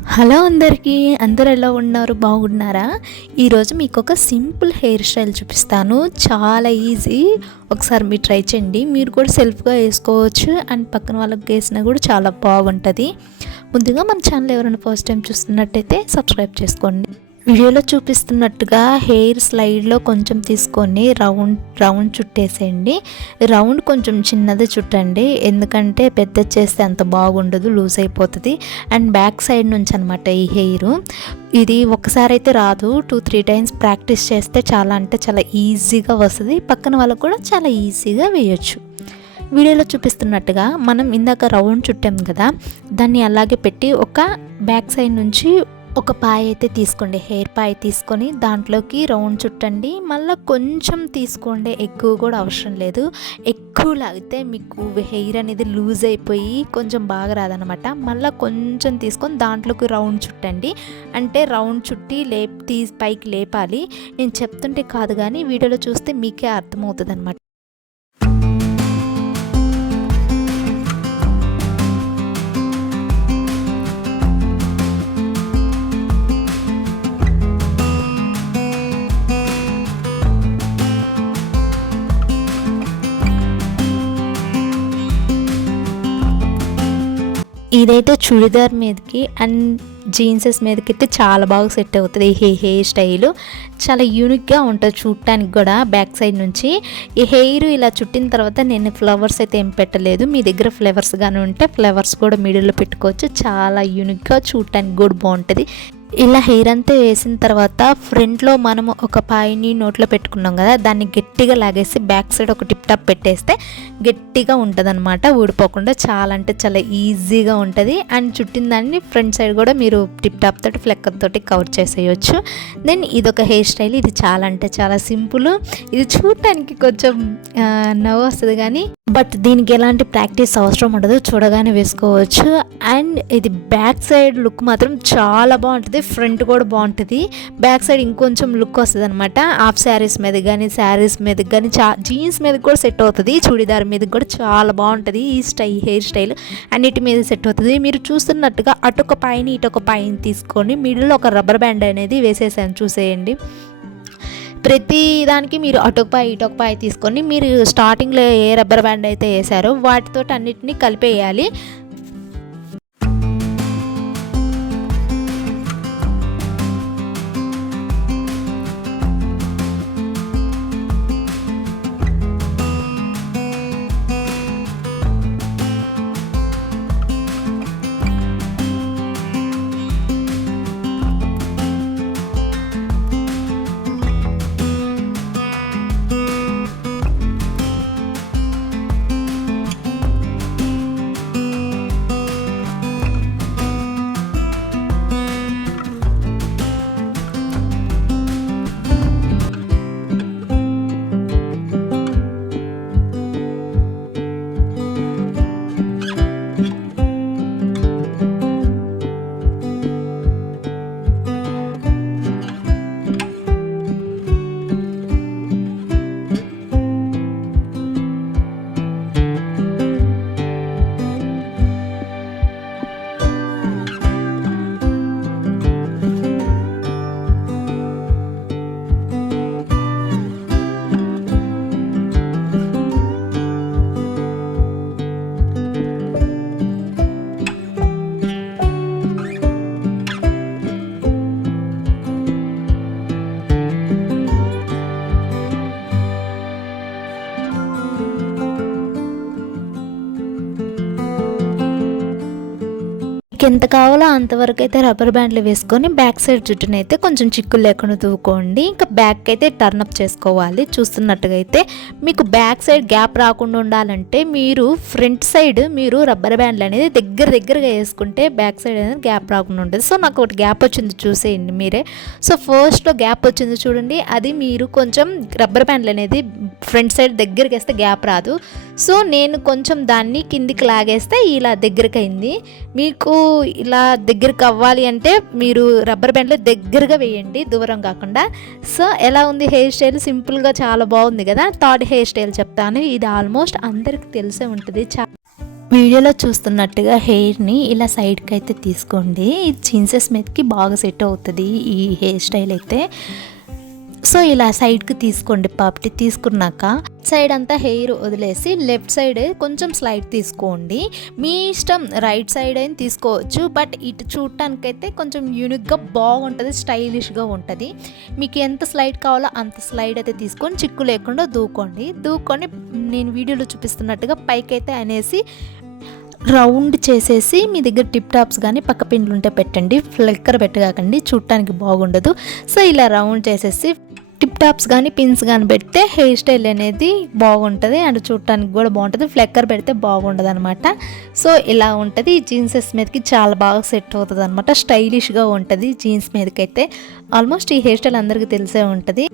Hello అందరికీ, అందరూ ఎలా ఉన్నారు? బాగున్నారా? ఈరోజు మీకు ఒక సింపుల్ హెయిర్ స్టైల్ చూపిస్తాను. చాలా ఈజీ. ఒకసారి మీరు ట్రై చేయండి. మీరు కూడా సెల్ఫ్గా వేసుకోవచ్చు అండ్ పక్కన వాళ్ళకి వేసినా కూడా చాలా బాగుంటుంది. ముందుగా మన ఛానల్ ఎవరైనా ఫస్ట్ టైం చూస్తున్నట్టయితే సబ్స్క్రైబ్ చేసుకోండి. వీడియోలో చూపిస్తున్నట్టుగా హెయిర్ స్లైడ్లో కొంచెం తీసుకొని రౌండ్ చుట్టేసేయండి. రౌండ్ కొంచెం చిన్నది చుట్టండి, ఎందుకంటే పెద్ద చేస్తే అంత బాగుండదు, లూజ్ అయిపోతుంది. అండ్ బ్యాక్ సైడ్ నుంచి అనమాట ఈ హెయిర్. ఇది ఒకసారి అయితే రాదు, 2-3 టైమ్స్ ప్రాక్టీస్ చేస్తే చాలా అంటే చాలా ఈజీగా వస్తుంది. పక్కన వాళ్ళకు కూడా చాలా ఈజీగా వేయచ్చు. వీడియోలో చూపిస్తున్నట్టుగా మనం ఇందాక రౌండ్ చుట్టాం కదా, దాన్ని అలాగే పెట్టి ఒక బ్యాక్ సైడ్ నుంచి ఒక పాయ అయితే తీసుకోండి. హెయిర్ పాయ తీసుకొని దాంట్లోకి రౌండ్ చుట్టండి. మళ్ళీ కొంచెం తీసుకోండి, ఎక్కువ కూడా అవసరం లేదు. ఎక్కువ లాగితే మీకు హెయిర్ అనేది లూజ్ అయిపోయి కొంచెం బాగా రాదనమాట. మళ్ళీ కొంచెం తీసుకొని దాంట్లోకి రౌండ్ చుట్టండి. అంటే రౌండ్ చుట్టి పైకి లేపాలి. నేను చెప్తుంటే కాదు కానీ వీడియోలో చూస్తే మీకే అర్థమవుతుంది అనమాట. ఇదైతే చుడిదార్ మీదకి అండ్ జీన్సెస్ మీదకి అయితే చాలా బాగా సెట్ అవుతుంది. ఈ హెయిర్ స్టైల్ చాలా యూనిక్గా ఉంటుంది చూడటానికి కూడా. బ్యాక్ సైడ్ నుంచి ఈ హెయిర్ ఇలా చుట్టిన తర్వాత నేను ఫ్లవర్స్ అయితే ఏం పెట్టలేదు. మీ దగ్గర ఫ్లవర్స్ కానీ ఉంటే ఫ్లవర్స్ కూడా మిడిల్లో పెట్టుకోవచ్చు. చాలా యూనిక్గా చూడటానికి కూడా బాగుంటుంది. ఇలా హెయిర్ అంతా వేసిన తర్వాత ఫ్రంట్లో మనము ఒక పాయిని నోట్లో పెట్టుకున్నాం కదా, దాన్ని గట్టిగా లాగేసి బ్యాక్ సైడ్ ఒక టిప్ టాప్ పెట్టేస్తే గట్టిగా ఉంటుంది అనమాట, ఊడిపోకుండా. చాలా అంటే చాలా ఈజీగా ఉంటుంది. అండ్ చుట్టిన దాన్ని ఫ్రంట్ సైడ్ కూడా మీరు టిప్ టాప్ తోటి ఫ్లెక్కర్ తోటి కవర్ చేసేయచ్చు. దెన్ ఇదొక హెయిర్ స్టైల్. ఇది చాలా అంటే చాలా సింపుల్. ఇది చూడటానికి కొంచెం నవ్వు వస్తుంది కానీ బట్ దీనికి ఎలాంటి ప్రాక్టీస్ అవసరం ఉండదు, చూడగానే వేసుకోవచ్చు. అండ్ ఇది బ్యాక్ సైడ్ లుక్ మాత్రం చాలా బాగుంటుంది. ఫ్రంట్ కూడా బాగుంటుంది. బ్యాక్ సైడ్ ఇంకొంచెం లుక్ వస్తుంది అనమాట. హాఫ్ శారీస్ మీద కానీ శారీస్ మీద కానీ జీన్స్ మీద కూడా సెట్ అవుతుంది. చూడీదార్ మీద కూడా చాలా బాగుంటుంది ఈ హెయిర్ స్టైల్. అన్నిటి మీద సెట్ అవుతుంది. మీరు చూస్తున్నట్టుగా అటొక పాయిని ఇటొక పాయిని తీసుకొని మిడిల్లో ఒక రబ్బర్ బ్యాండ్ అనేది వేసేసాను, చూసేయండి. ప్రతి దానికి మీరు అటొక పాయ తీసుకొని మీరు స్టార్టింగ్లో ఏ రబ్బర్ బ్యాండ్ అయితే వేసారో వాటితో అన్నిటినీ కలిపేయాలి. ఎంత కావాలో అంతవరకు అయితే రబ్బర్ బ్యాండ్లు వేసుకొని బ్యాక్ సైడ్ జుట్టును అయితే కొంచెం చిక్కులు లేకుండా తూకోండి. ఇంకా బ్యాక్ అయితే టర్న్ అప్ చేసుకోవాలి. చూస్తున్నట్టుగా అయితే మీకు బ్యాక్ సైడ్ గ్యాప్ రాకుండా ఉండాలంటే మీరు ఫ్రంట్ సైడ్ మీరు రబ్బర్ బ్యాండ్లు అనేది దగ్గరగా వేసుకుంటే బ్యాక్ సైడ్ అనేది గ్యాప్ రాకుండా ఉంటుంది. సో నాకు ఒకటి గ్యాప్ వచ్చింది, చూసేయండి మీరే. సో ఫస్ట్లో గ్యాప్ వచ్చింది చూడండి, అది మీరు కొంచెం రబ్బర్ బ్యాండ్లు అనేది ఫ్రంట్ సైడ్ దగ్గరికి వేస్తే గ్యాప్ రాదు. సో నేను కొంచెం దాన్ని కిందికి లాగేస్తే ఇలా దగ్గరికి అయింది. మీకు ఇలా దగ్గరికి అవ్వాలి అంటే మీరు రబ్బర్ బ్యాండ్లో దగ్గరగా వేయండి, దూరం కాకుండా. సో ఎలా ఉంది హెయిర్ స్టైల్? సింపుల్గా చాలా బాగుంది కదా. థర్డ్ హెయిర్ స్టైల్ చెప్తాను. ఇది ఆల్మోస్ట్ అందరికి తెలిసే ఉంటుంది. వీడియోలో చూస్తున్నట్టుగా హెయిర్ని ఇలా సైడ్కి అయితే తీసుకోండి. ఈ జీన్సెస్ మీదకి బాగా సెట్ అవుతుంది ఈ హెయిర్ స్టైల్ అయితే. సో ఇలా సైడ్కి తీసుకోండి పాపటి. తీసుకున్నాక సైడ్ అంతా హెయిర్ వదిలేసి లెఫ్ట్ సైడ్ కొంచెం స్లైడ్ తీసుకోండి. మీ ఇష్టం, రైట్ సైడ్ అయినా తీసుకోవచ్చు. బట్ ఇటు చూడటానికైతే కొంచెం యూనిక్గా బాగుంటుంది, స్టైలిష్గా ఉంటుంది. మీకు ఎంత స్లైడ్ కావాలో అంత స్లైడ్ అయితే తీసుకొని చిక్కు లేకుండా దూకొని నేను వీడియోలో చూపిస్తున్నట్టుగా పైకైతే అనేసి రౌండ్ చేసేసి మీ దగ్గర టిప్ టాప్స్ కానీ పక్క పిన్లు ఉంటే పెట్టండి. ఫ్లెక్కర్ పెట్టగాకండి, చూడటానికి బాగుండదు. సో ఇలా రౌండ్ చేసేసి టిప్ టాప్స్ కానీ పిన్స్ కానీ పెడితే హెయిర్ స్టైల్ అనేది బాగుంటుంది అండ్ చూడటానికి కూడా బాగుంటుంది. ఫ్లెక్కర్ పెడితే బాగుండదు అనమాట. సో ఇలా ఉంటుంది. ఈ జీన్సెస్ మీదకి చాలా బాగా సెట్ అవుతుంది అనమాట. స్టైలిష్గా ఉంటుంది జీన్స్ మీదకైతే. ఆల్మోస్ట్ ఈ హెయిర్ స్టైల్ అందరికీ తెలిసే ఉంటుంది.